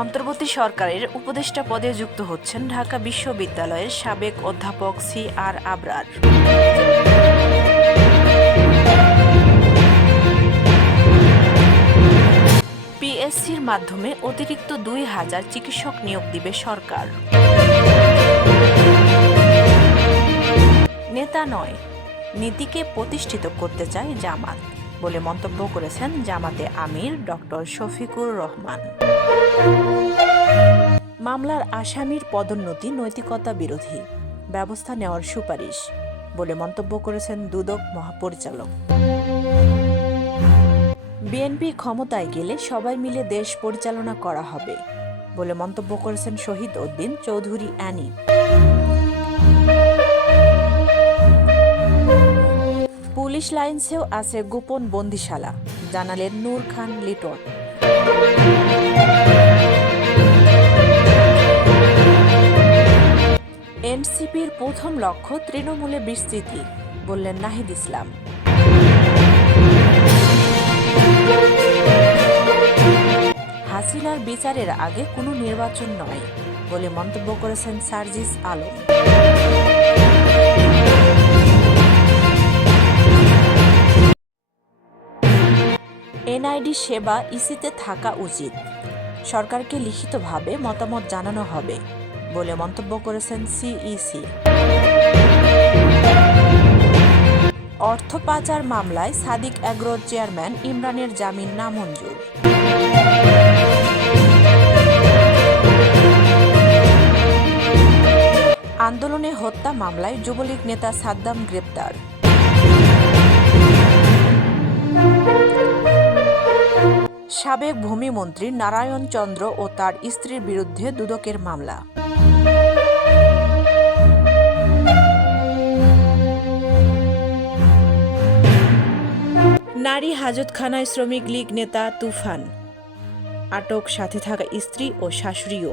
অন্তর্বর্তী সরকারের উপদেষ্টা পদে যুক্ত হচ্ছেন ঢাকা বিশ্ববিদ্যালয়ের সাবেক অধ্যাপক CR আবরার। পিএসসির মাধ্যমে অতিরিক্ত 2000 চিকিৎসক নিয়োগ দিবে সরকার। নেতা নয়, নীতিকে প্রতিষ্ঠিত করতে চায় জামাত বলে মন্তব্য করেছেন জামাতে আমির ডক্টর শফিকুর রহমান। মামলার আসামির পদোন্নতি নৈতিকতা বিরোধী, ব্যবস্থা নেওয়ার সুপারিশ বলে মন্তব্য করেছেন দুদক মহাপরিচালক। বিএনপি ক্ষমতায় গেলে সবাই মিলে দেশ পরিচালনা করা হবে বলে মন্তব্য করেছেন শহীদ উদ্দিন চৌধুরী অ্যানি। পুলিশ লাইন্সেও আছে গোপন বন্দিশালা, জানালেন নূর খান লিটন। এনসিপির প্রথম লক্ষ্য তৃণমূলে বিস্তৃতি, বললেন নাহিদ ইসলাম। হাসিনার বিচারের আগে কোনো নির্বাচন নয় বলে মন্তব্য করেছেন সার্জিস আলম। এনআইডি সেবা ইসিতে থাকা উচিত, সরকারকে লিখিতভাবে মতামত জানানো হবে বলে মন্তব্য করেছেন সিইসি। অর্থ পাচার মামলায় সাদিক অ্যাগ্রোর চেয়ারম্যান ইমরানের জামিন নামঞ্জুর। আন্দোলনে হত্যা মামলায় যুবলীগ নেতা সাদ্দাম গ্রেপ্তার। সাবেক ভূমিমন্ত্রী নারায়ণ চন্দ্র ও তার স্ত্রীর বিরুদ্ধে দুদকের মামলা। নারী হাজতখানায় শ্রমিক লীগ নেতা তুফান আটক, সাথে থাকা স্ত্রী ও শাশুড়িও।